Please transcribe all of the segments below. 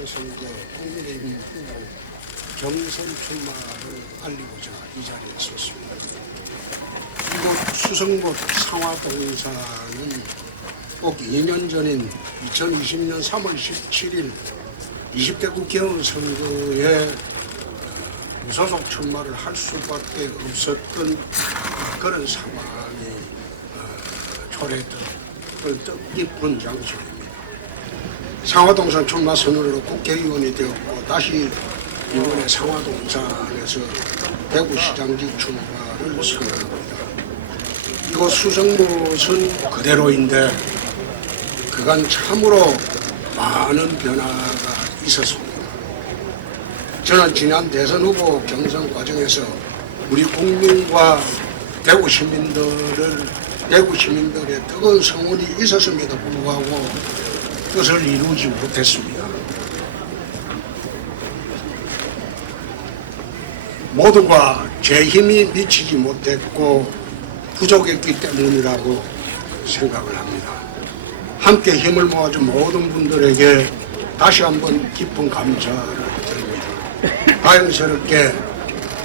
지방선거 국민의힘 후보 경선 출마를 알리고자 이 자리에 섰습니다. 이곳 수성구 상화동사는 꼭 2년 전인 2020년 3월 17일 20대 국회의원 선거에 무소속 출마를 할 수밖에 없었던 그런 상황이 초래했던 그런 뜻깊은 장소입니다. 상화동산 출마 선언으로 국회의원이 되었고 다시 이번에 상화동산에서 대구시장직 출마를 선언합니다. 이곳 수성못은 그대로인데 그간 참으로 많은 변화가 있었습니다. 저는 지난 대선 후보 경선 과정에서 우리 국민과 대구 시민들의 뜨거운 성원이 있었음에도 불구하고 뜻을 이루지 못했습니다. 모두가 제 힘이 미치지 못했고 부족했기 때문이라고 생각을 합니다. 함께 힘을 모아준 모든 분들에게 다시 한번 깊은 감사를 드립니다. 다행스럽게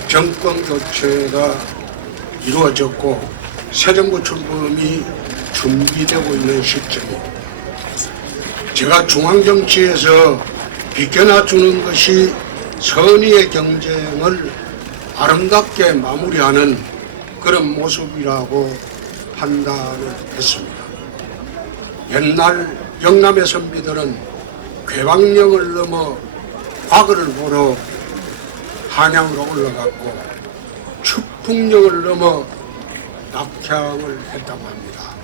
정권 교체가 이루어졌고 새 정부 출범이 준비되고 있는 시점입니다. 제가 중앙정치에서 비껴놔주는 것이 선의의 경쟁을 아름답게 마무리하는 그런 모습이라고 판단을 했습니다. 옛날 영남의 선비들은 괴방령을 넘어 과거를 보러 한양으로 올라갔고 축풍령을 넘어 낙향을 했다고 합니다.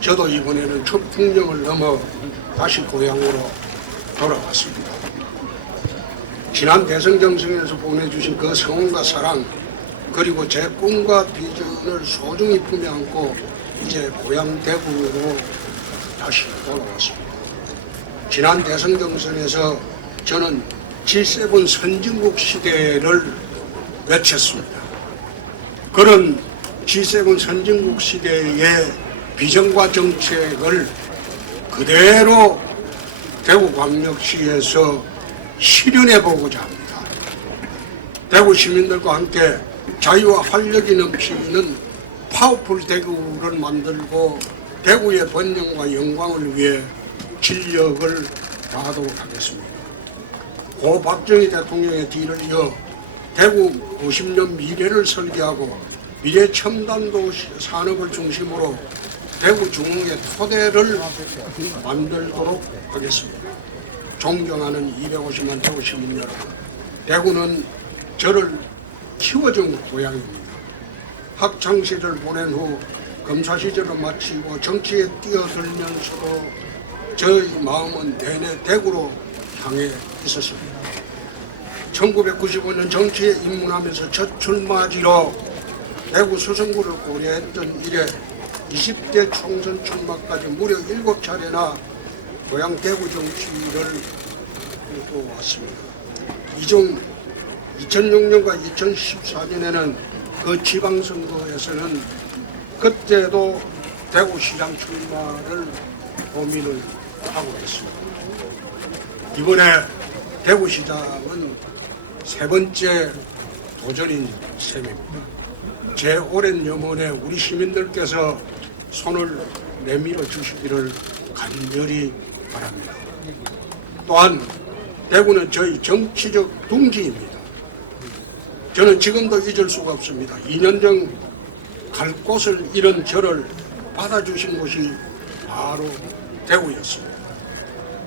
저도 이번에는 축풍령을 넘어 다시 고향으로 돌아왔습니다. 지난 대선 경선에서 보내주신 그 성원과 사랑 그리고 제 꿈과 비전을 소중히 품에 안고 이제 고향 대구로 다시 돌아왔습니다. 지난 대선 경선에서 저는 G7 선진국 시대를 외쳤습니다. 그런 G7 선진국 시대의 비전과 정책을 그대로 대구광역시에서 실현해 보고자 합니다. 대구 시민들과 함께 자유와 활력이 넘치는 파워풀 대구를 만들고 대구의 번영과 영광을 위해 진력을 다하도록 하겠습니다. 고 박정희 대통령의 뒤를 이어 대구 50년 미래를 설계하고 미래 첨단 도시 산업을 중심으로 대구 중흥의 토대를 만들도록 하겠습니다. 존경하는 250만 대구 시민 여러분, 대구는 저를 키워준 고향입니다. 학창시절 보낸 후 검사시절을 마치고 정치에 뛰어들면서도 저의 마음은 내내 대구로 향해 있었습니다. 1995년 정치에 입문하면서 첫 출마지로 대구 수성구를 고려했던 이래 20대 총선 출마까지 무려 7차례나 고향 대구 정치를 해왔습니다. 이중 2006년과 2014년에는 그 지방선거에서는 그때도 대구시장 출마를 고민을 하고 있습니다. 이번에 대구시장은 세 번째 도전인 셈입니다. 제 오랜 염원에 우리 시민들께서 손을 내밀어 주시기를 간절히 바랍니다. 또한 대구는 저희 정치적 둥지입니다. 저는 지금도 잊을 수가 없습니다. 2년 전 갈 곳을 잃은 저를 받아주신 곳이 바로 대구였습니다.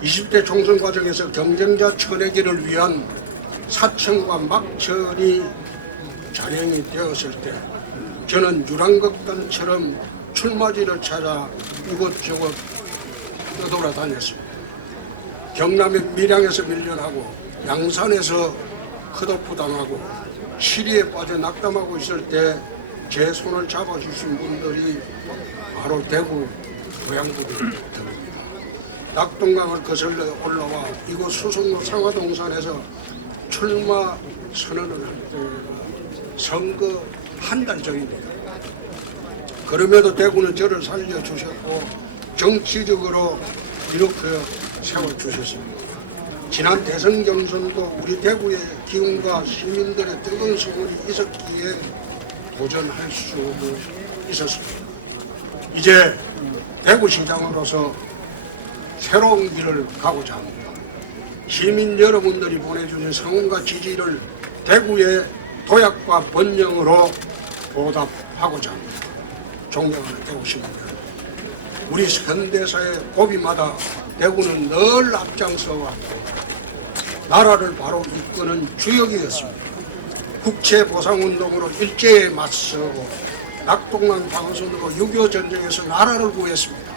20대 총선 과정에서 경쟁자 쳐내기를 위한 사청과 막천이 잔행이 되었을 때 저는 유랑극단처럼 출마지를 찾아 이곳저곳 떠돌아다녔습니다. 경남의 밀양에서 밀려나고 양산에서 컷오프 당하고 시리에 빠져 낙담하고 있을 때 제 손을 잡아주신 분들이 바로 대구 고향분들입니다. 낙동강을 거슬러 올라와 이곳 수성로 상화동산에서 출마 선언을 할 때가 선거 한 달 전입니다. 그럼에도 대구는 저를 살려주셨고 정치적으로 이렇게 세워주셨습니다. 지난 대선 경선도 우리 대구의 기운과 시민들의 뜨거운 성원이 있었기에 도전할 수 있었습니다. 이제 대구시장으로서 새로운 길을 가고자 합니다. 시민 여러분들이 보내주신 성원과 지지를 대구의 도약과 번영으로 보답하고자 합니다. 존경하는 대구 시민 여러분, 우리 현대사의 고비마다 대구는 늘 앞장서 왔고 나라를 바로 이끄는 주역이었습니다. 국채보상운동으로 일제에 맞서고 낙동강 방어선으로 6.25 전쟁에서 나라를 구했습니다.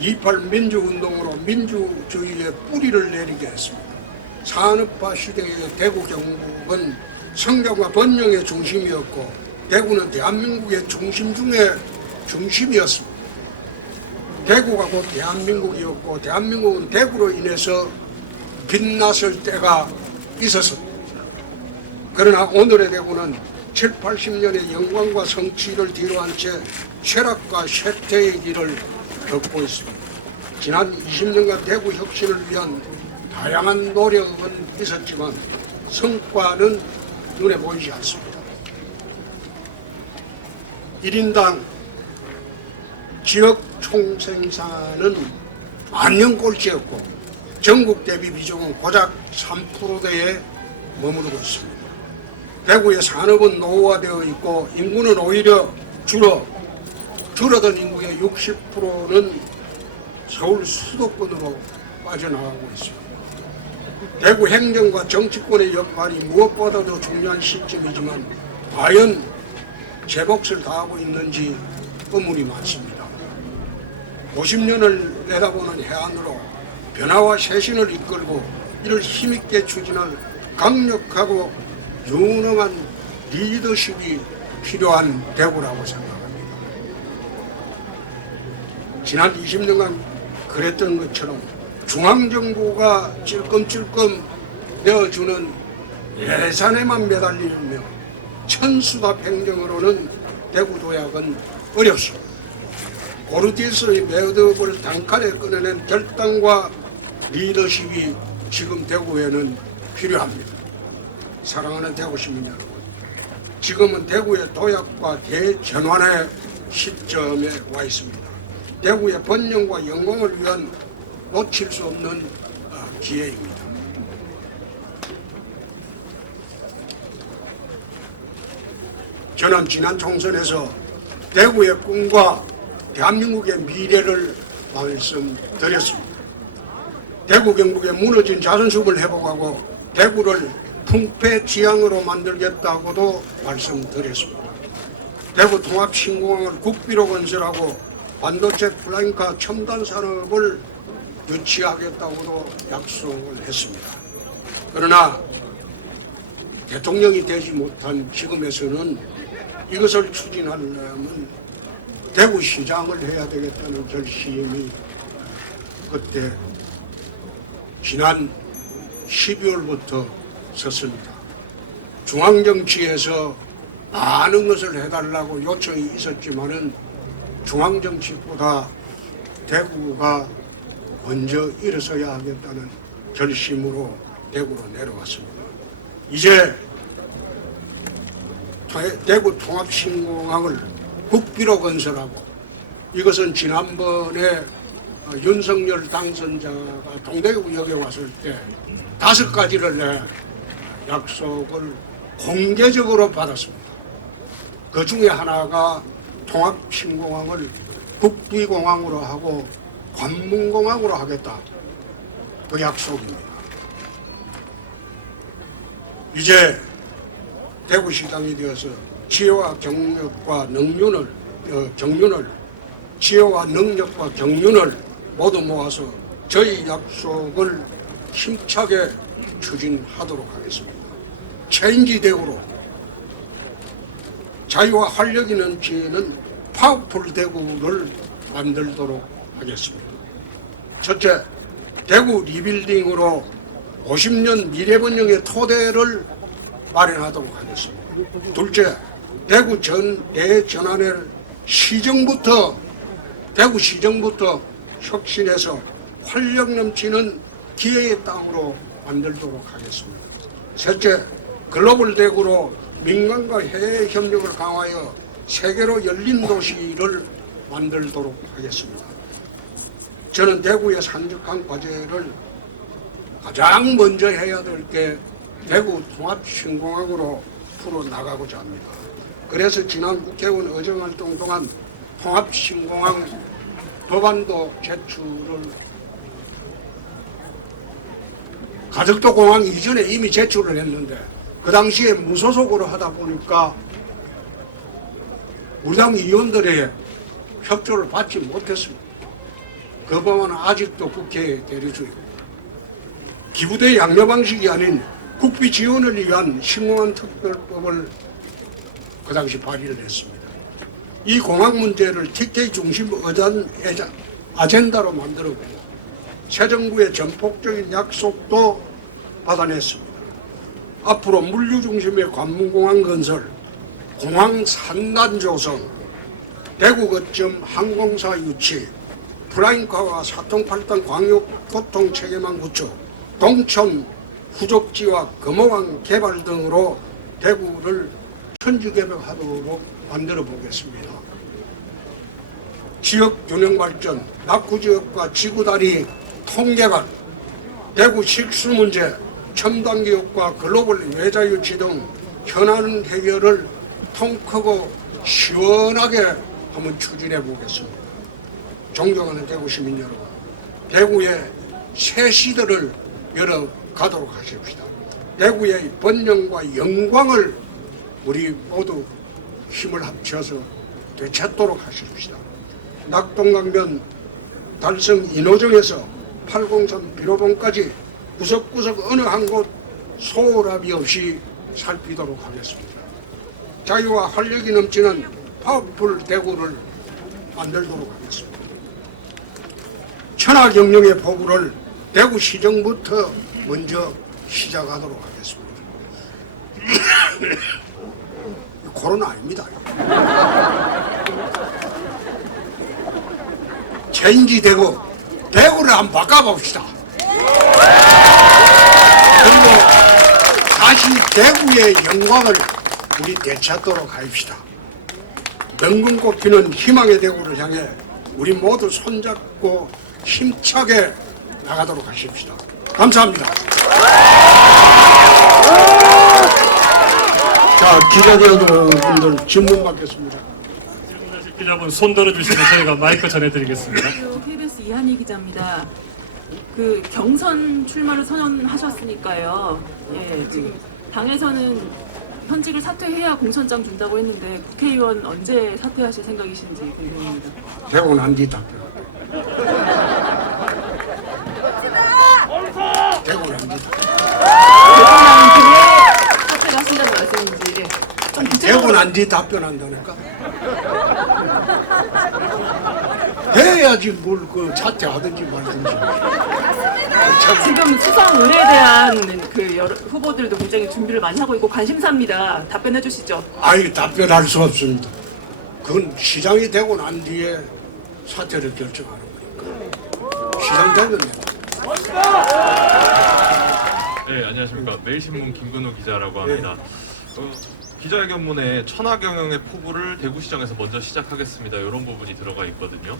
28 민주운동으로 민주주의의 뿌리를 내리게 했습니다. 산업화 시대의 대구 경북은 성장과 번영의 중심이었고 대구는 대한민국의 중심 중에 중심이었습니다. 대구가 곧 대한민국이었고 대한민국은 대구로 인해서 빛났을 때가 있었습니다. 그러나 오늘의 대구는 7, 80년의 영광과 성취를 뒤로한 채 쇠락과 쇠퇴의 길을 걷고 있습니다. 지난 20년간 대구 혁신을 위한 다양한 노력은 있었지만 성과는 눈에 보이지 않습니다. 1인당 지역 총생산은 만년 꼴찌였고 전국 대비 비중은 고작 3%대에 머무르고 있습니다. 대구의 산업은 노후화되어 있고 인구는 오히려 줄어든 인구의 60%는 서울 수도권으로 빠져나가고 있습니다. 대구 행정과 정치권의 역할이 무엇보다도 중요한 시점이지만 과연 제 몫을 다하고 있는지 의문이 많습니다. 50년을 내다보는 해안으로 변화와 쇄신을 이끌고 이를 힘있게 추진할 강력하고 유능한 리더십이 필요한 대구라고 생각합니다. 지난 20년간 그랬던 것처럼 중앙정부가 찔끔찔끔 내어주는 예산에만 매달리며 천수답 행정으로는 대구 도약은 어렵습니다. 고르티스의 매듭을 단칼에 끊어낸 결단과 리더십이 지금 대구에는 필요합니다. 사랑하는 대구 시민 여러분, 지금은 대구의 도약과 대전환의 시점에 와 있습니다. 대구의 번영과 영광을 위한 놓칠 수 없는 기회입니다. 저는 지난 총선에서 대구의 꿈과 대한민국의 미래를 말씀드렸습니다. 대구 경북의 무너진 자존심을 회복하고 대구를 풍패지향으로 만들겠다고도 말씀드렸습니다. 대구 통합신공항을 국비로 건설하고 반도체 플라잉카 첨단 산업을 유치하겠다고도 약속을 했습니다. 그러나 대통령이 되지 못한 지금에서는 이것을 추진하려면 대구시장을 해야 되겠다는 결심이 그때 지난 12월부터 섰습니다. 중앙정치에서 많은 것을 해달라고 요청이 있었지만은 중앙정치보다 대구가 먼저 일어서야 하겠다는 결심으로 대구로 내려왔습니다. 이제 대구 통합신공항을 국비로 건설하고 이것은 지난번에 윤석열 당선자가 동대구역에 왔을 때 5가지를 내 약속을 공개적으로 받았습니다. 그 중에 하나가 통합신공항을 국비공항으로 하고 관문공항으로 하겠다. 그 약속입니다. 이제 대구시장이 되어서 지혜와 경력과 지혜와 능력과 경륜을 모두 모아서 저희 약속을 힘차게 추진하도록 하겠습니다. 체인지 대구로 자유와 활력이 넘치는 파워풀 대구를 만들도록 하겠습니다. 첫째, 대구 리빌딩으로 50년 미래번영의 토대를 마련하도록 하겠습니다. 둘째, 대구 대전환을 대구 시정부터 혁신해서 활력 넘치는 기회의 땅으로 만들도록 하겠습니다. 셋째, 글로벌 대구로 민간과 해외 협력을 강화하여 세계로 열린 도시를 만들도록 하겠습니다. 저는 대구의 산적한 과제를 가장 먼저 해야 될 게 대구 통합신공항으로 풀어나가고자 합니다. 그래서 지난 국회의원 의정활동 동안 통합신공항 법안도 제출을 가덕도 공항 이전에 이미 제출을 했는데 그 당시에 무소속으로 하다 보니까 우리 당 의원들의 협조를 받지 못했습니다. 그 법안은 아직도 국회에 대리 중입니다. 기부대 양려 방식이 아닌 국비 지원을 위한 신공항 특별법을 그 당시 발의를 했습니다. 이 공항 문제를 TK 중심 아젠다로 만들었고 새 정부의 전폭적인 약속도 받아냈습니다. 앞으로 물류 중심의 관문공항 건설, 공항 산단 조성, 대구 거점 항공사 유치, 프라임카와 사통팔당 광역교통 체계망 구축, 동천 후족지와 금호강 개발 등으로 대구를 천지개벽하도록 만들어 보겠습니다. 지역 균형 발전, 낙후지역과 지구다리 통개발, 대구 식수 문제, 첨단 기업과 글로벌 외자 유치 등 현안 해결을 통 크고 시원하게 한번 추진해 보겠습니다. 존경하는 대구 시민 여러분, 대구의 새 시대를 열어가도록 하십시다. 대구의 번영과 영광을 우리 모두 힘을 합쳐서 되찾도록 하십시다. 낙동강변 달성 인호정에서 803 비로봉까지 구석구석 어느 한 곳 소홀함이 없이 살피도록 하겠습니다. 자유와 활력이 넘치는 파워풀 대구를 만들도록 하겠습니다. 천하경영의 포부를 대구시정부터 먼저 시작하도록 하겠습니다. 코로나 아닙니다. 체인지 대구, 대구를 한번 바꿔봅시다. 그리고 다시 대구의 영광을 우리 되찾도록 합시다. 명분 꽃피는 희망의 대구를 향해 우리 모두 손잡고 힘차게 나가도록 하십시다. 감사합니다. 자, 기자분들 질문 받겠습니다. 질문하실 기자분 손 들어주시면 저희가 마이크 전해드리겠습니다. KBS 이한희 기자입니다. 그 경선 출마를 선언하셨으니까요. 예, 지금 당에서는 현직을 사퇴해야 공천장 준다고 했는데 국회의원 언제 사퇴하실 생각이신지 궁금합니다. 대구 난뒤 답변. 대구 난뒤 답변. 대통령 뒤에 사퇴를 하신다는 말씀인지 좀 대구 난뒤 답변한다니까. 해야지 뭘 그 사퇴하든지 말든지. 지금 수성 의뢰에 대한 그 여러 후보들도 굉장히 준비를 많이 하고 있고 관심사입니다. 답변해 주시죠. 아이, 답변할 수 없습니다. 그건 시장이 되고 난 뒤에 사퇴를 결정하는 거니까. 시장 되면 네, 안녕하십니까. 매일신문 김근우 기자라고 합니다. 기자회견문에 천하경영의 포부를 대구시장에서 먼저 시작하겠습니다. 이런 부분이 들어가 있거든요.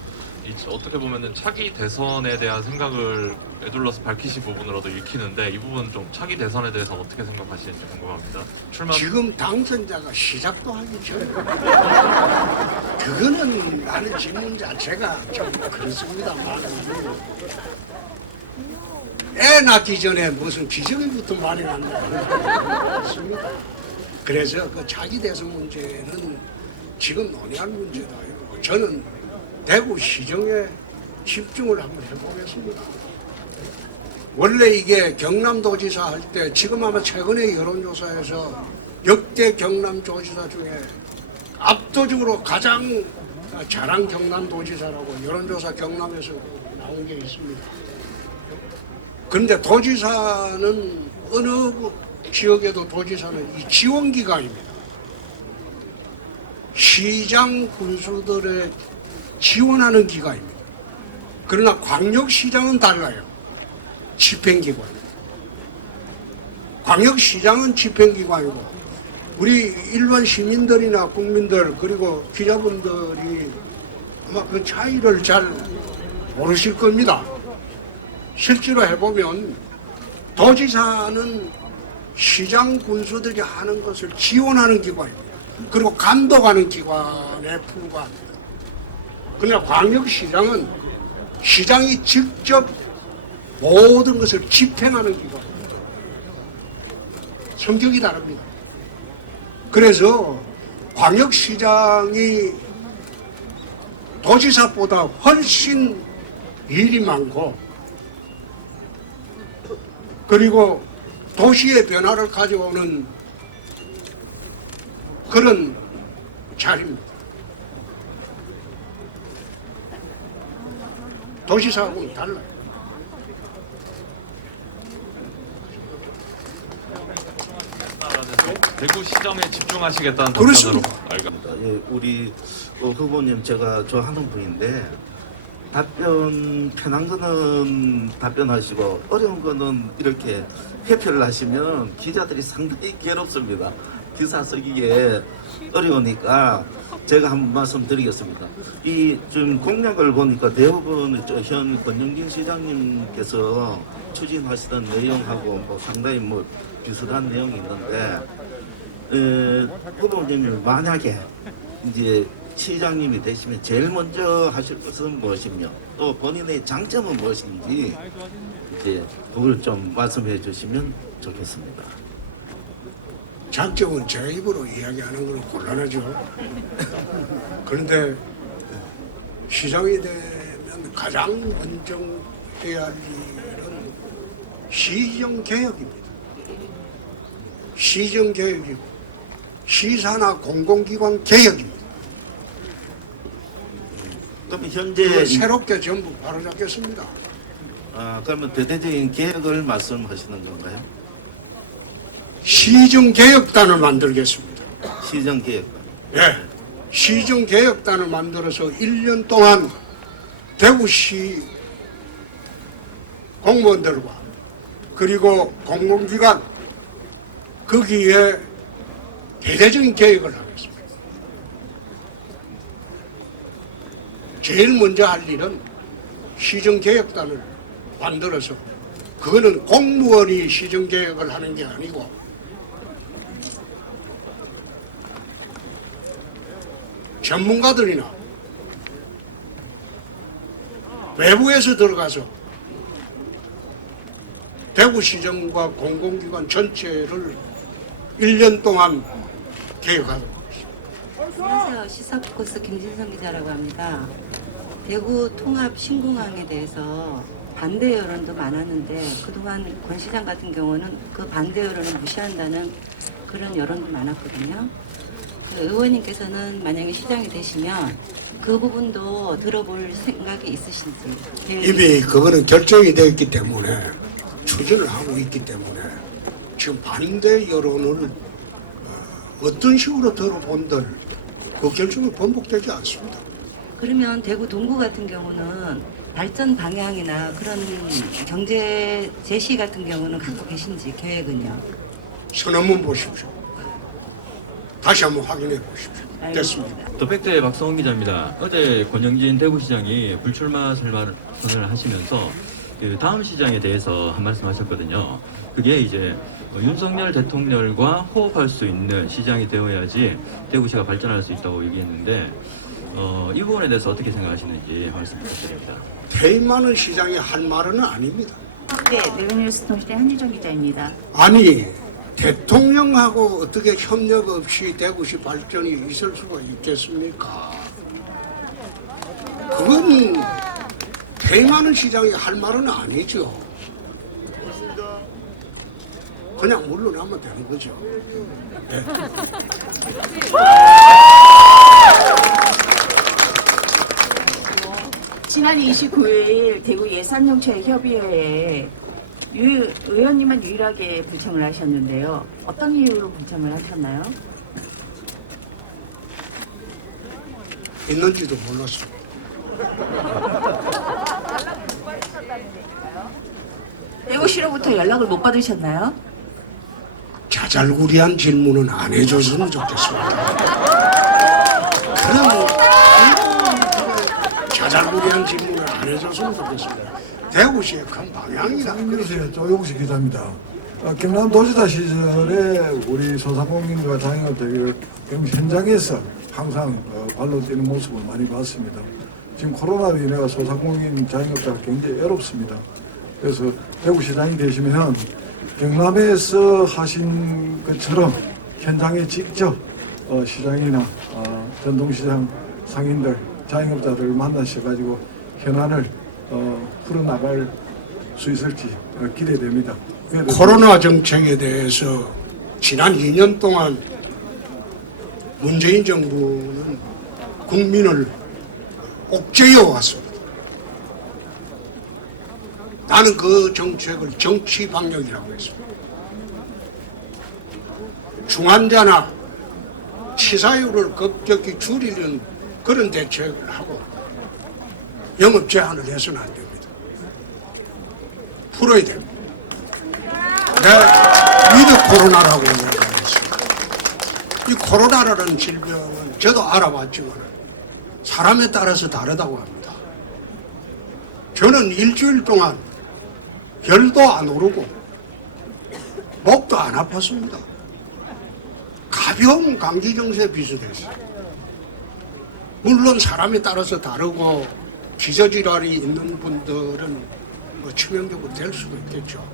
어떻게 보면은 차기 대선에 대한 생각을 에둘러서 밝히신 부분으로도 읽히는데 이 부분 좀 차기 대선에 대해서 어떻게 생각하시는지 궁금합니다. 지금 당선자가 시작도 하기 전에 그거는 나는 질문 자체가 좀 그렇습니다만 애 낳기 전에 무슨 기저귀부터 말이 난다 그렇습니다. 그래서 그 차기 대선 문제는 지금 논의할 문제다. 저는 대구 시정에 집중을 한번 해보겠습니다. 원래 이게 경남도지사 할 때 지금 아마 최근에 여론조사에서 역대 경남도지사 중에 압도적으로 가장 잘한 경남도지사라고 여론조사 경남에서 나온 게 있습니다. 그런데 도지사는 어느 지역에도 도지사는 이 지원기관입니다. 시장 군수들의 지원하는 기관입니다. 그러나 광역시장은 달라요. 집행기관입니다. 광역시장은 집행기관이고 우리 일반 시민들이나 국민들 그리고 기자분들이 아마 그 차이를 잘 모르실 겁니다. 실제로 해보면 도지사는 시장 군수들이 하는 것을 지원하는 기관입니다. 그리고 감독하는 기관에 불과합니다. 그러나 광역시장은 시장이 직접 모든 것을 집행하는 기관입니다. 성격이 다릅니다. 그래서 광역시장이 도지사보다 훨씬 일이 많고 그리고 도시의 변화를 가져오는 그런 자리입니다. 도시사하고는 달라요. 대구시장에 집중하시겠다는 그렇습니다. 답변으로 알겠습니다. 예, 우리 후보님 제가 좋아하는 분인데 답변 편한 거는 답변하시고 어려운 거는 이렇게 회피를 하시면 기자들이 상당히 괴롭습니다. 기사 쓰기에 어려우니까 제가 한 말씀 드리겠습니다. 이 좀 공약을 보니까 대부분 현 권영진 시장님께서 추진하시던 내용하고 뭐 상당히 뭐 비슷한 내용이 있는데 후보님이 만약에 이제 시장님이 되시면 제일 먼저 하실 것은 무엇이며 또 본인의 장점은 무엇인지 이제 그걸 좀 말씀해 주시면 좋겠습니다. 장점은 제 입으로 이야기하는 건 곤란하죠. 그런데 시장이 되면 가장 먼저 해야 할 일은 시정개혁입니다. 시정개혁이고 시사나 공공기관 개혁입니다. 그럼 현재 그걸 새롭게 전부 바로잡겠습니다. 그러면 대대적인 계획을 말씀하시는 건가요? 시정개혁단을 만들겠습니다. 시정 계획. 예, 시정개혁단을 만들어서 1년 동안 대구시 공무원들과 그리고 공공기관 거기에 대대적인 계획을 하겠습니다. 제일 먼저 할 일은 시정개혁단을 만들어서 그거는 공무원이 시정개혁을 하는 게 아니고 전문가들이나 외부에서 들어가서 대구시정과 공공기관 전체를 1년 동안 개혁하도록 하겠습니다. 안녕하세요. 시사포커스 김진성 기자라고 합니다. 대구 통합 신공항에 대해서 반대 여론도 많았는데 그동안 권 시장 같은 경우는 그 반대 여론을 무시한다는 그런 여론도 많았거든요. 그 의원님께서는 만약에 시장이 되시면 그 부분도 들어볼 생각이 있으신지. 이미 그거는 결정이 되어 있기 때문에 추진을 하고 있기 때문에 지금 반대 여론을 어떤 식으로 들어본들 그 결정이 번복되지 않습니다. 그러면 대구 동구 같은 경우는 발전 방향이나 그런 경제 제시 같은 경우는 갖고 계신지 계획은요? 선언문 보십시오. 다시 한번 확인해 보십시오. 됐습니다. 더팩트의 박성훈 기자입니다. 어제 권영진 대구시장이 불출마 선언을 하시면서 그 다음 시장에 대해서 한 말씀 하셨거든요. 그게 이제 윤석열 대통령과 호흡할 수 있는 시장이 되어야지 대구시가 발전할 수 있다고 얘기했는데 이 부분에 대해서 어떻게 생각하시는지 말씀 부탁드립니다. 퇴임 많은 시장이 할 말은 아닙니다. 네, 네이버뉴스 통신의 한유정 기자입니다. 아니 대통령하고 어떻게 협력 없이 대구시 발전이 있을 수가 있겠습니까? 그건 퇴임하는 시장이 할 말은 아니죠. 그냥 물러나면 되는 거죠. 네. 지난 29일 대구 예산정책협의회에 유 의원님은 유일하게 불참을 하셨는데요. 어떤 이유로 불참을 하셨나요? 있는지도 몰랐습니다. 대구시로부터 연락을 못 받으셨나요? 자잘구리한 질문은 안 해줬으면 좋겠습니다. 그런 자잘구리한 질문을 안 해줬으면 좋겠습니다. 대구시의 큰 방향이다. 상임뉴스의 조용식 기자입니다. 경남도지사 시절에 우리 소상공인과 자영업자들 현장에서 항상 발로 뛰는 모습을 많이 봤습니다. 지금 코로나로 인해 소상공인 자영업자가 굉장히 외롭습니다. 그래서 대구시장이 되시면 경남에서 하신 것처럼 현장에 직접 시장이나 전통시장 상인들, 자영업자들을 만나셔가지고 현안을 풀어나갈 수 있을지 기대됩니다. 코로나 정책에 대해서 지난 2년 동안 문재인 정부는 국민을 옥죄어 왔습니다. 나는 그 정책을 정치 방역이라고 했습니다. 중환자나 치사율을 급격히 줄이는 그런 대책을 하고 영업 제한을 해서는 안 됩니다. 풀어야 됩니다. 위드 코로나라고 얘기했습니다. 이 코로나라는 질병은 저도 알아봤지만 사람에 따라서 다르다고 합니다. 저는 일주일 동안 별도 안 오르고 목도 안 아팠습니다. 가벼운 감기 증세 비슷했어요. 물론 사람에 따라서 다르고 기저질환이 있는 분들은 뭐 치명적으로 될 수도 있겠죠.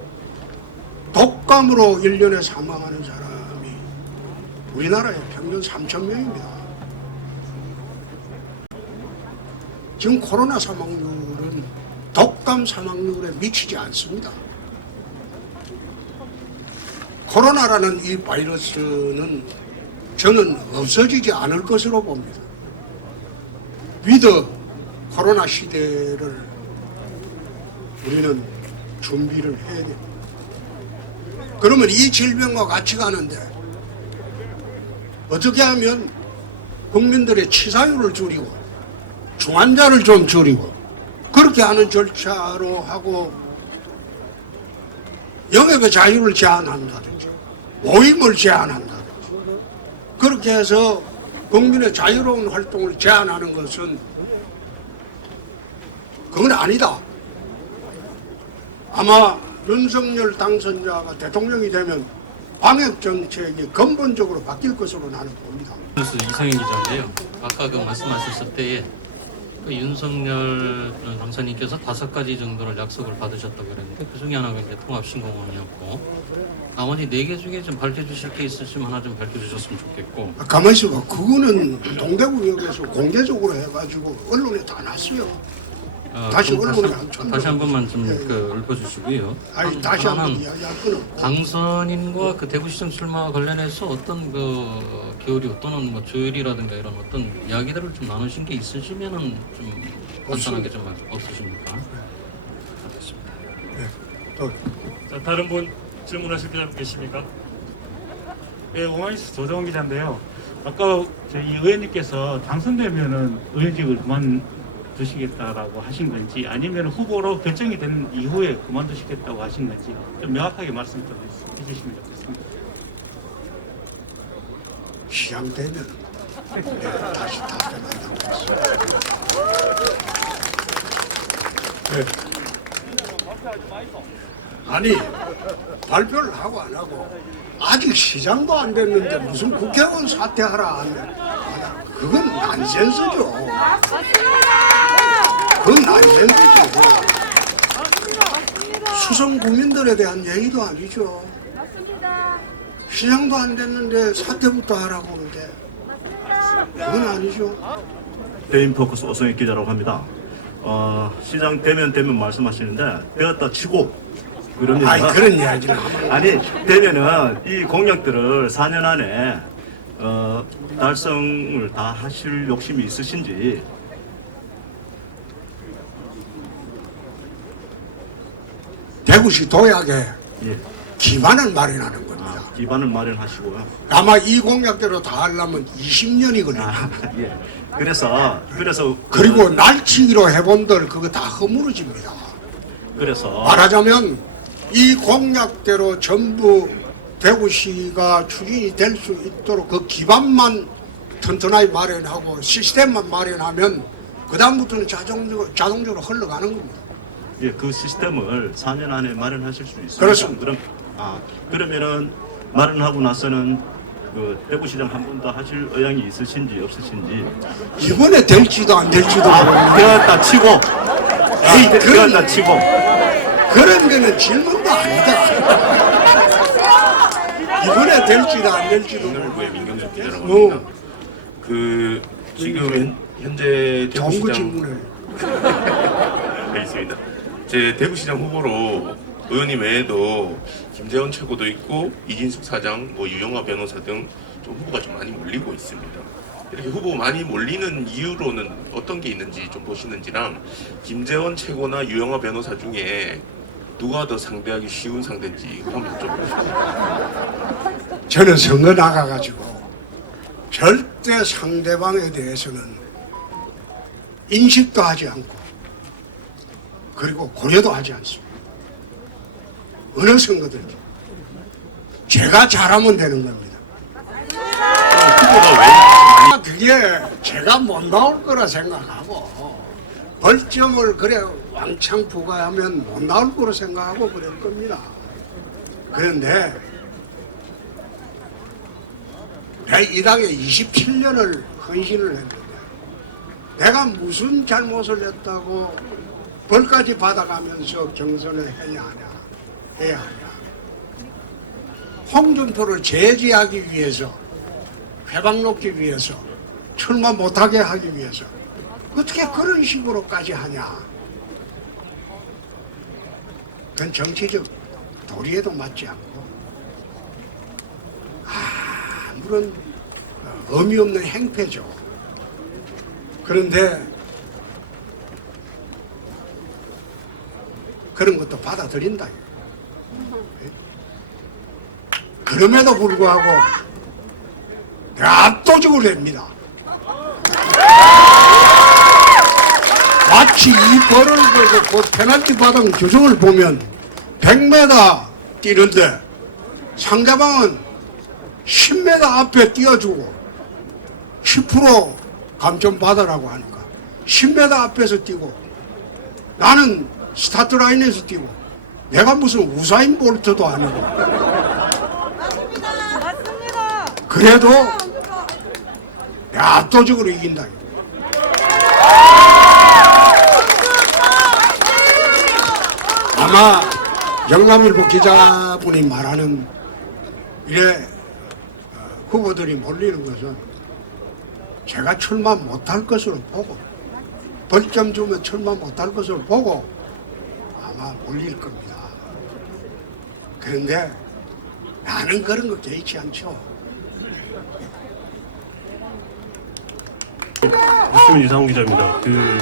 독감으로 1년에 사망하는 사람이 우리나라에 평균 3,000명입니다. 지금 코로나 사망률은 독감 사망률에 미치지 않습니다. 코로나라는 이 바이러스는 저는 없어지지 않을 것으로 봅니다. 위드 코로나 시대를 우리는 준비를 해야 됩니다. 그러면 이 질병과 같이 가는데 어떻게 하면 국민들의 치사율을 줄이고 중환자를 좀 줄이고 그렇게 하는 절차로 하고 영업의 자유를 제한한다든지 모임을 제한한다든지 그렇게 해서 국민의 자유로운 활동을 제한하는 것은 그건 아니다. 아마 윤석열 당선자가 대통령이 되면 방역정책이 근본적으로 바뀔 것으로 나는 봅니다. 뉴스 이상현 기자인데요. 아까 그 말씀하셨을 때에 그 윤석열 당선인께서 5가지 정도를 약속을 받으셨다고 그랬는데 그 중에 하나가 이제 통합신공항이었고 나머지 4개 중에 좀 밝혀주실 게 있으시면 하나 좀 밝혀주셨으면 좋겠고. 가만히 있어봐. 그거는 동대구역에서 공개적으로 해가지고 언론에 다 났어요. 다시 언론에 다시 한 번만 좀 읊어주시고요. 아니 다시 한번 이야기할 거는 당선인과 그 대구시장 출마와 관련해서 어떤 그 교류 또는 뭐 조율이라든가 이런 어떤 이야기들을 좀 나누신 게 있으시면은 좀 간단하게 좀 없으십니까? 자, 다른 분 질문하실 분 계십니까? 네, 오마이뉴스 조정원 기자인데요. 아까 저희 의원님께서 당선되면은 의원직을 그만두시겠다라고 하신 건지 아니면 후보로 결정이 된 이후에 그만두시겠다고 하신 건지 좀 명확하게 말씀 좀 해주시면 좋겠습니다. 시장 되면 다시 답변한다고 했어요. 네. 아니 발표를 하고 안 하고 아직 시장도 안 됐는데 무슨 국회의원 사퇴하라 하면 그건 난센스죠. 그건 난센스죠. 수성 국민들에 대한 예의도 아니죠. 시장도 안 됐는데 사퇴부터 하라고 하는데 그건 아니죠. 대인포커스 오성익 기자라고 합니다. 시장 되면 말씀하시는데 되었다 치고 그럽니다. 아니 그런 이야기를 하면 아니 되면은 이 공약들을 4년 안에 달성을 다 하실 욕심이 있으신지. 대구시 도약에 예. 기반을 마련하는 겁니다. 기반을 마련하시고요. 아마 이 공약대로 다 하려면 20년이 걸립니다. 예. 그래서 그리고 날치기로 해본들 그거 다 허물어집니다. 그래서 말하자면 이 공약대로 전부 대구시가 추진이 될 수 있도록 그 기반만 튼튼하게 마련하고 시스템만 마련하면 그 다음부터는 자동적으로 흘러가는 겁니다. 예, 그 시스템을 4년 안에 마련하실 수 있습니다. 그렇습니다. 그러면은 마련하고 나서는 그 대구시장 한 번 더 하실 의향이 있으신지 없으신지. 이번에 될지도 안 될지도 모르겠는데 되었다 치고. 되었다 치고. 그런 거는 질문도 아니다. 이번에 될지도 안 될지도 신설부의 민경준 기자라고 합니다. 그 지금 현재 좋은 거 대구시장 질문해. 네, 있습니다. 제 대구시장 후보로 의원님 외에도 김재원 최고도 있고 이진숙 사장, 뭐 유영아 변호사 등 좀 후보가 좀 많이 몰리고 있습니다. 이렇게 후보 많이 몰리는 이유로는 어떤 게 있는지 좀 보시는지랑 김재원 최고나 유영아 변호사 중에 누가 더 상대하기 쉬운 상대인지 한번 여쭤보고 싶습니다. 저는 선거 나가가지고 절대 상대방에 대해서는 인식도 하지 않고 그리고 고려도 하지 않습니다. 어느 선거든지 제가 잘하면 되는 겁니다. 그게 제가 못 나올 거라 생각하고 벌점을 그래 왕창 부과하면 못 나올 거로 생각하고 그럴 겁니다. 그런데 내가 이 당에 27년을 헌신을 했는데 내가 무슨 잘못을 했다고 벌까지 받아가면서 경선을 해야 하냐. 홍준표를 제지하기 위해서, 회방 놓기 위해서, 출마 못하게 하기 위해서 어떻게 그런 식으로까지 하냐. 그건 정치적 도리에도 맞지 않고 아무런 의미 없는 행패죠. 그런데 그런 것도 받아들인다. 그럼에도 불구하고 내가 압도적으로 됩니다. 마치 이 벌을 그 페널티 받은 규정을 보면 100m 뛰는데 상대방은 10m 앞에 뛰어주고 10% 감점 받으라고 하니까 10m 앞에서 뛰고 나는 스타트 라인에서 뛰고 내가 무슨 우사인 볼트도 아니고 그래도 압도적으로 이긴다. 아마 영남일보 기자분이 말하는 이래 후보들이 몰리는 것은 제가 출마 못할 것으로 보고 벌점 주면 출마 못할 것으로 보고 아마 몰릴 겁니다. 그런데 나는 그런 거 개의치 않죠. 유시민 유상훈 기자입니다. 그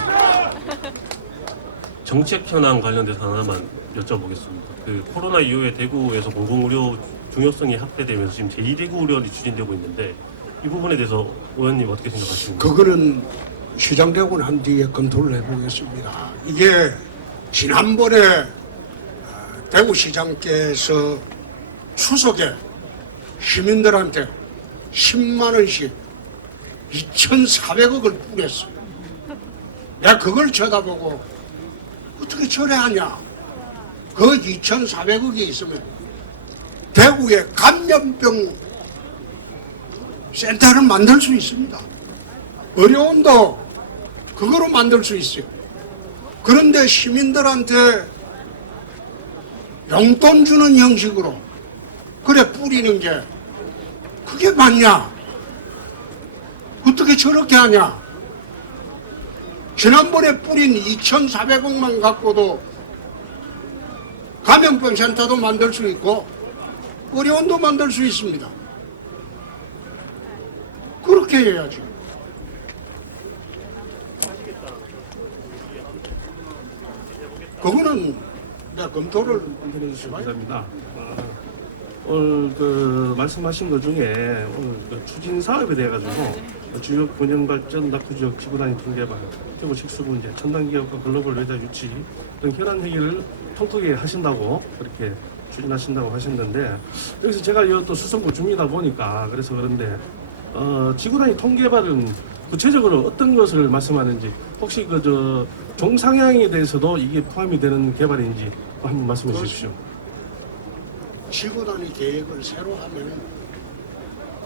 정책 현안 관련돼서 하나만 여쭤보겠습니다. 그 코로나 이후에 대구에서 공공의료 중요성이 확대되면서 지금 제2대구 의료원이 추진되고 있는데 이 부분에 대해서 의원님 어떻게 생각하십니까? 그거는 시장되고 난 뒤에 검토를 해보겠습니다. 이게 지난번에 대구시장께서 추석에 시민들한테 10만 원씩 2,400억을 뿌렸어. 내가 그걸 쳐다보고 어떻게 철회하냐. 그 2,400억이 있으면 대구에 감염병 센터를 만들 수 있습니다. 의료원도 그거로 만들 수 있어요. 그런데 시민들한테 용돈 주는 형식으로 그래 뿌리는 게 그게 맞냐? 어떻게 저렇게 하냐? 지난번에 뿌린 2,400억만 갖고도 감염병 센터도 만들 수 있고 의료원도 만들 수 있습니다. 그렇게 해야지. 그거는 내가 검토를 감사합니다. 오늘 그 말씀하신 것 중에 오늘 그 추진 사업에 대해 가지고 주요 균형 발전 낙후지역 지구 단위 통계발, 대구 식수 문제, 첨단 기업과 글로벌 외자 유치 등 현안 해결을 통 크게 하신다고 그렇게 추진하신다고 하셨는데, 여기서 제가 또 수성구 주민이다 보니까 그래서 그런데 지구 단위 통계발은 구체적으로 어떤 것을 말씀하는지, 혹시 그 저 종상향에 대해서도 이게 포함이 되는 개발인지 한번 말씀해 주십시오. 지구 단위 계획을 새로 하면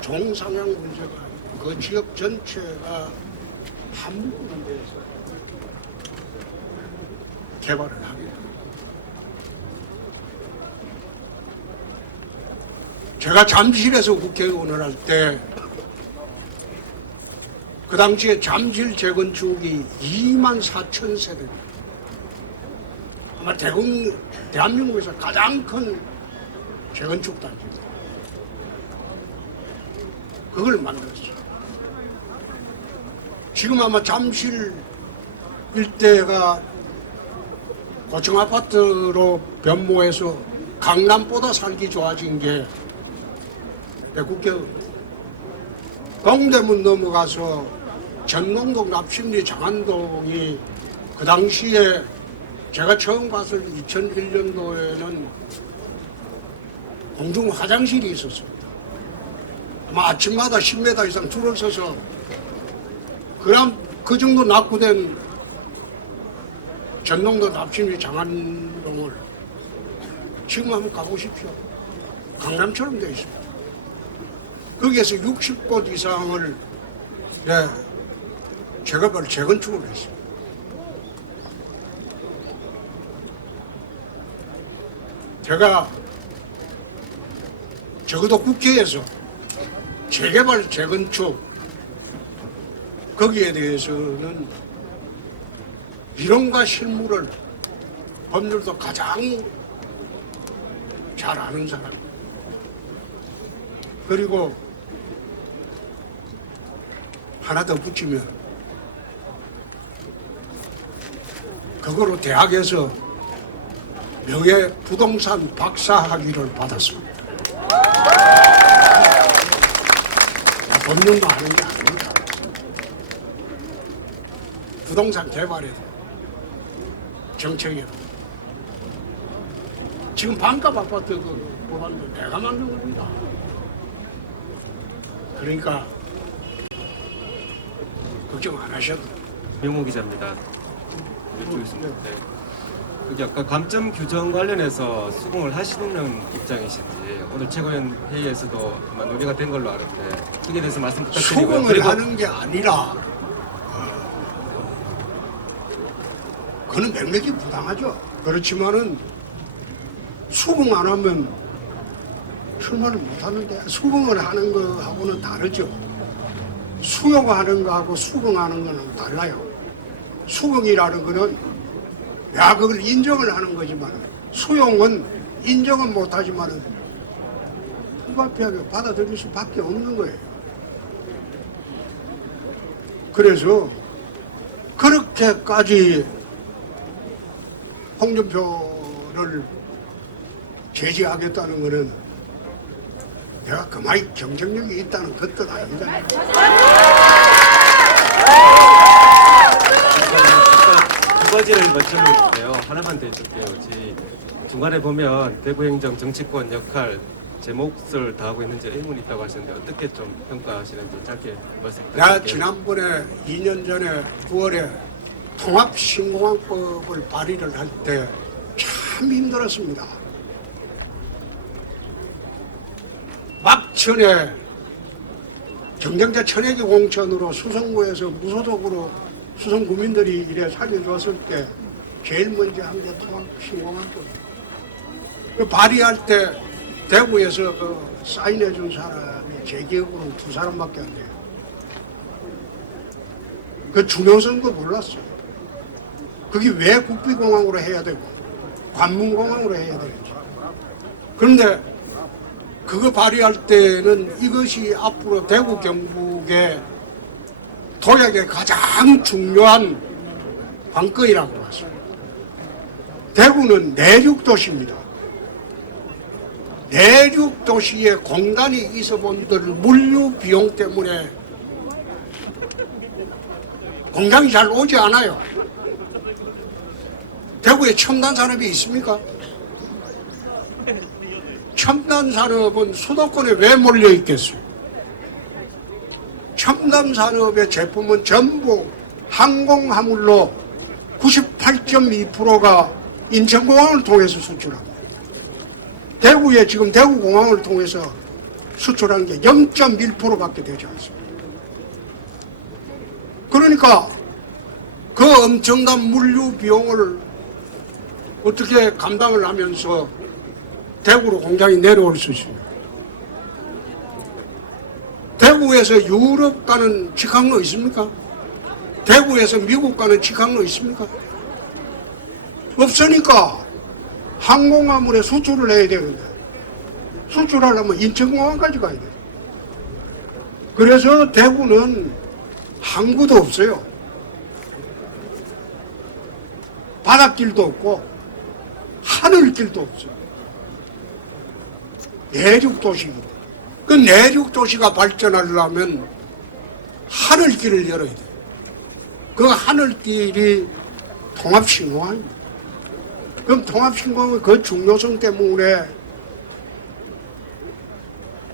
종상향 문제가 그 지역 전체가 한 부분에서 개발을 하게 됩니다. 제가 잠실에서 국회의원을 할 때 그 당시에 잠실 재건축이 24,000세대입니다. 아마 대한민국에서 가장 큰 재건축 단지입니다. 그걸 만들었죠. 지금 아마 잠실 일대가 고층 아파트로 변모해서 강남보다 살기 좋아진 게 국회의원. 동대문 넘어가서 전농동, 납심리, 장안동이 그 당시에 제가 처음 봤을 2001년도에는 공중 화장실이 있었습니다. 아마 아침마다 10m 이상 줄을 서서 그 정도 낙후된 전농동, 납심리, 장안동을 지금 한번 가보십시오. 강남처럼 되어 있습니다. 거기에서 60곳 이상을 재개발, 재건축을 했습니다. 제가 적어도 국회에서 재개발, 재건축 거기에 대해서는 이론과 실무를 법률도 가장 잘 아는 사람, 그리고 하나 더 붙이면 그거로 대학에서 명예 부동산 박사 학위를 받았습니다. 법률도 하는 게 아닙니다. 부동산 개발에도 정책에도 지금 반값 아파트 그 법안도 내가 만든 겁니다. 그러니까 걱정 안 하셔도. 명호 기자입니다. 여쭙겠습니다. 네. 여기 아까 감점 규정 관련해서 수긍을 하시는 입장이신지, 오늘 최고위원 회의에서도 아마 논의가 된 걸로 아는데 이에 대해서 말씀 부탁드리고요. 수긍을 하는 게 아니라 그는 맥락이 부당하죠. 그렇지만은 수긍 안 하면 출마를 못 하는데, 수긍을 하는 거하고는 다르죠. 수용하는 거하고 수긍하는 거는 달라요. 수긍이라는 거는 내가 그걸 인정을 하는 거지만, 수용은 인정은 못하지만은 불가피하게 받아들일 수밖에 없는 거예요. 그래서 그렇게까지 홍준표를 제지하겠다는 거는 내가 그만이 경쟁력이 있다는 그 뜻 아닙니다. 두 가지를 여쭤볼게요. 하나만 더 여쭤볼게요. 중간에 보면 대구행정 정치권 역할 제 몫을 다하고 있는지 의문이 있다고 하시는데 어떻게 좀 평가하시는지 짧게 말씀 부탁드릴게요. 내가 지난번에 2년 전에 9월에 통합신공항법을 발의를 할 때 참 힘들었습니다. 막천에 경쟁자 천혜기 공천으로 수성구에서 무소속으로 수성구민들이 이래 살려줬을 때 제일 먼저 한 게 통합신공항법. 발의할 때 대구에서 사인해준 사람이 제 기억으로는 2사람밖에 안 돼요. 그 중요성도 몰랐어요. 그게 왜 국비공항으로 해야 되고 관문공항으로 해야 되는지. 그런데 그거 발의할 때는 이것이 앞으로 대구 경북의 도약의 가장 중요한 관건이라고 봤어요. 대구는 내륙도시입니다. 내륙 도시에 공단이 있어 본들 물류 비용 때문에 공장이 잘 오지 않아요. 대구에 첨단 산업이 있습니까? 첨단 산업은 수도권에 왜 몰려 있겠어요? 첨단 산업의 제품은 전부 항공화물로 98.2%가 인천공항을 통해서 수출합니다. 대구에 지금 대구공항을 통해서 수출한 게 0.1%밖에 되지 않습니다. 그러니까 그 엄청난 물류 비용을 어떻게 감당을 하면서 대구로 공장이 내려올 수 있습니까? 대구에서 유럽 가는 직항로 있습니까? 대구에서 미국 가는 직항로 있습니까? 없으니까 항공화물에 수출을 해야 되는데 수출하려면 인천공항까지 가야 돼요. 그래서 대구는 항구도 없어요. 바닷길도 없고 하늘길도 없어요. 내륙도시입니다. 그 내륙도시가 발전하려면 하늘길을 열어야 돼요. 그 하늘길이 통합신공항입니다. 그럼 통합신공항의 그 중요성 때문에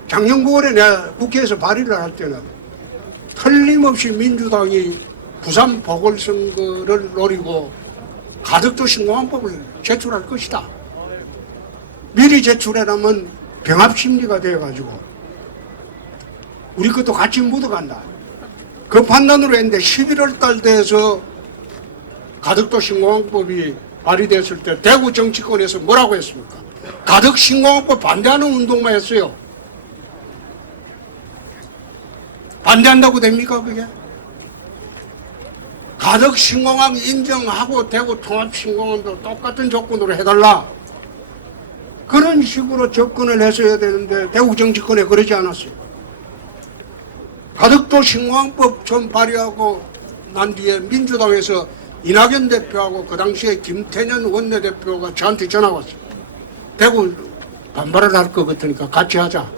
작년 9월에 내가 국회에서 발의를 할 때는 틀림없이 민주당이 부산 보궐선거를 노리고 가덕도 신공항법을 제출할 것이다. 미리 제출해라면 병합심리가 되어가지고 우리 것도 같이 묻어간다. 그 판단으로 했는데 11월 달 돼서 가덕도 신공항법이 발의됐을 때 대구 정치권에서 뭐라고 했습니까? 가덕 신공항법 반대하는 운동만 했어요. 반대한다고 됩니까 그게? 가덕 신공항 인정하고 대구 통합 신공항도 똑같은 조건으로 해달라. 그런 식으로 접근을 했어야 되는데 대구 정치권에 그러지 않았어요. 가덕도 신공항법 처음 발의하고 난 뒤에 민주당에서 이낙연 대표하고 그 당시에 김태년 원내대표가 저한테 전화 왔어요. 대구 반발을 할 것 같으니까 같이 하자.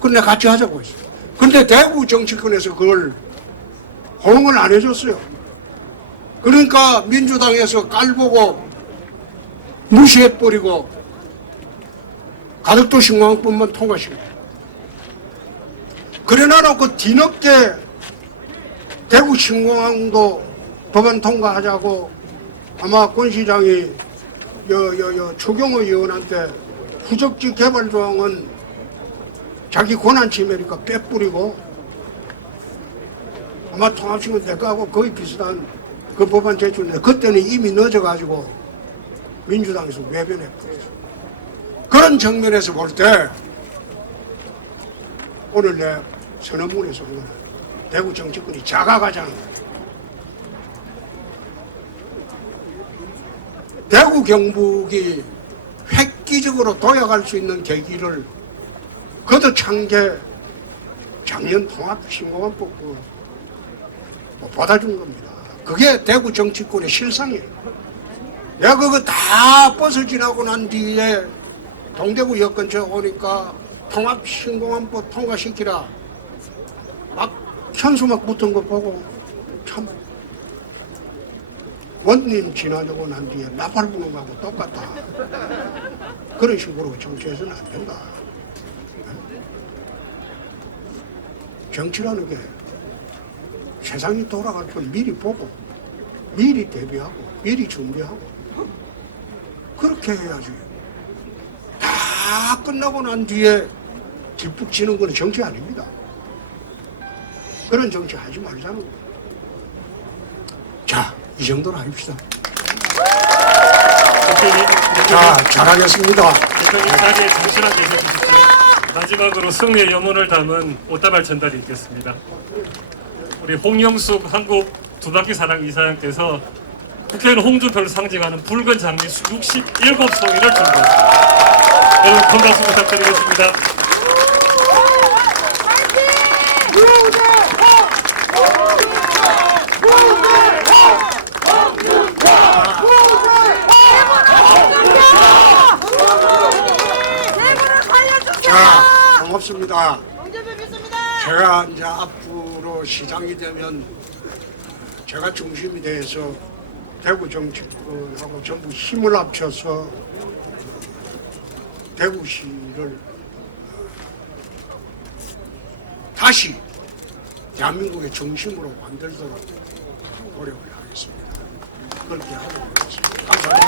근데 같이 하자고 했어요. 근데 대구 정치권에서 그걸 호응을 안 해줬어요. 그러니까 민주당에서 깔보고 무시해버리고 가덕도 신공항법만 통과시켜요. 그래놔 그 뒤늦게 대구 신공항도 법안 통과하자고 아마 권 시장이 추경호 의원한테 후적지 개발 조항은 자기 권한 침해니까 빼뿌리고 아마 통합신공 대가하고 거의 비슷한 그 법안 제출인데 그때는 이미 늦어가지고 민주당에서 외변해버렸어요. 그런 정면에서 볼 때 오늘 내 선언문에서 보면 대구 정치권이 작아가자는 거예요. 대구 경북이 획기적으로 도약할 수 있는 계기를 거듭찬 게 작년 통합신공항법 받아준 겁니다. 그게 대구 정치권의 실상이에요. 내가 그거 다 벗어지나고 난 뒤에 동대구 여건처 오니까 통합신공항법 통과시키라 막 현수 막 붙은 거 보고 참 원님 지나고 난 뒤에 나팔 부는 거하고 똑같다. 그런 식으로 정치해서는 안 된다. 정치라는 게 세상이 돌아갈 걸 미리 보고 미리 대비하고 미리 준비하고 그렇게 해야지. 다 끝나고 난 뒤에 뒷북치는 건 정치 아닙니다. 그런 정치 하지 말자는 거예요. 자, 이 정도로 합시다. 자, 잘하겠습니다. 대표님 자리에 잠시만 계셔주십시오. 마지막으로 승리의 염원을 담은 옷다발 전달이 있겠습니다. 우리 홍영숙 한국 두바퀴 사랑 이사장께서 국회의원 홍준표를 상징하는 붉은 장미 67송이를 준비했습니다. 여러분 큰 박수 부탁드리겠습니다. 뵙겠습니다. 제가 이제 앞으로 시장이 되면 제가 중심이 돼서 대구 정치권하고 전부 힘을 합쳐서 대구시를 다시 대한민국의 중심으로 만들도록 노력을 하겠습니다. 그렇게 하도록 하겠습니다. 감사합니다.